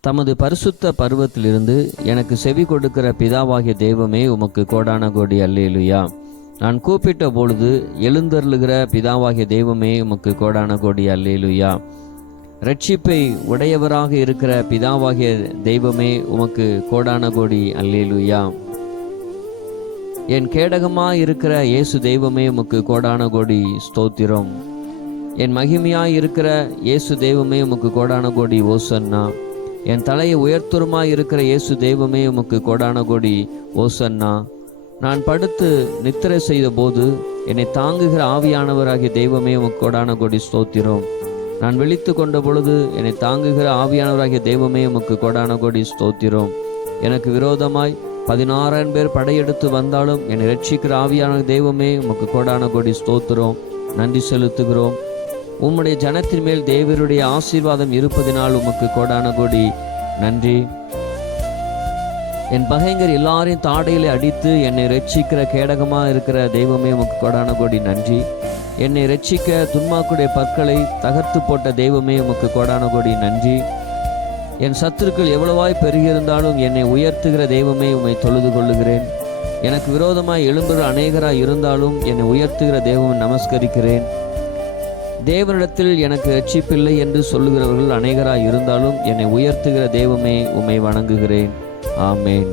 தமது பரிசுத்த பருவத்திலிருந்து எனக்கு செவி கொடுக்கிற பிதாவாகிய தெய்வமே உமக்கு கோடான கோடி அல்லேலுயா. நான் கூப்பிட்ட பொழுது எழுந்தருளுகிற பிதாவாகிய தெய்வமே உமக்கு கோடான கோடி அல்லேலுயா. ரட்சிப்பை உடையவராக இருக்கிற பிதாவாகிய தெய்வமே உமக்கு கோடான கோடி அல்லேலுயா. என் கேடகமாக இருக்கிற இயேசு தெய்வமே உமக்கு கோடான கோடி ஸ்தோத்திரம். என் மகிமையாக இருக்கிற இயேசு தெய்வமே உமக்கு கோடான கோடி ஓசன்னா. என் தலையை உயர்த்துருமாய் இருக்கிற இயேசு தெய்வமே உமக்கு கோடான கொடி ஓசன்னா. நான் படுத்து நித்திரை செய்த போது என்னை தாங்குகிற ஆவியானவராகிய தெய்வமே உமக்கு கொடான கொடி ஸ்தோத்திரம். நான் விழித்து கொண்ட பொழுது என்னை தாங்குகிற ஆவியானவராகிய தெய்வமே உமக்கு கொடான கொடி ஸ்தோத்திரம். எனக்கு விரோதமாய் பதினாறாயிரம் பேர் படையெடுத்து வந்தாலும் என்னை ரட்சிக்கிற ஆவியான தெய்வமே உமக்கு கொடான கொடி ஸ்தோத்திரம். நன்றி செலுத்துகிறோம். உம்முடைய ஜனத்தின் மேல் தேவருடைய ஆசீர்வாதம் இருப்பதினால் உமக்கு கோடான கோடி நன்றி. என் பகைங்கர் எல்லாரையும் தாடையிலே அடித்து என்னை ரட்சிக்கிற கேடகமா இருக்கிற தெய்வமே உமக்கு கோடான கோடி நன்றி. என்னை ரட்சிக்க துன்மாக்குடைய பற்களை தகர்த்து போட்ட தெய்வமே உமக்கு கோடான கோடி நன்றி. என் சத்துருக்கள் எவ்வளவாய் பெருகியிருந்தாலும் என்னை உயர்த்துகிற தெய்வமே உம்மை தொழுது கொள்ளுகிறேன். எனக்கு விரோதமாய் எழும்புகிற அநேகராய் இருந்தாலும் என்னை உயர்த்துகிற தெய்வம் நமஸ்கரிக்கிறேன். தேவனிடத்தில் எனக்கு ரட்சிப்பில்லை என்று சொல்லுகிறவர்கள் அநேகராய் இருந்தாலும் என்னை உயர்த்துகிற தெய்வமே உம்மை வணங்குகிறேன். ஆமேன்.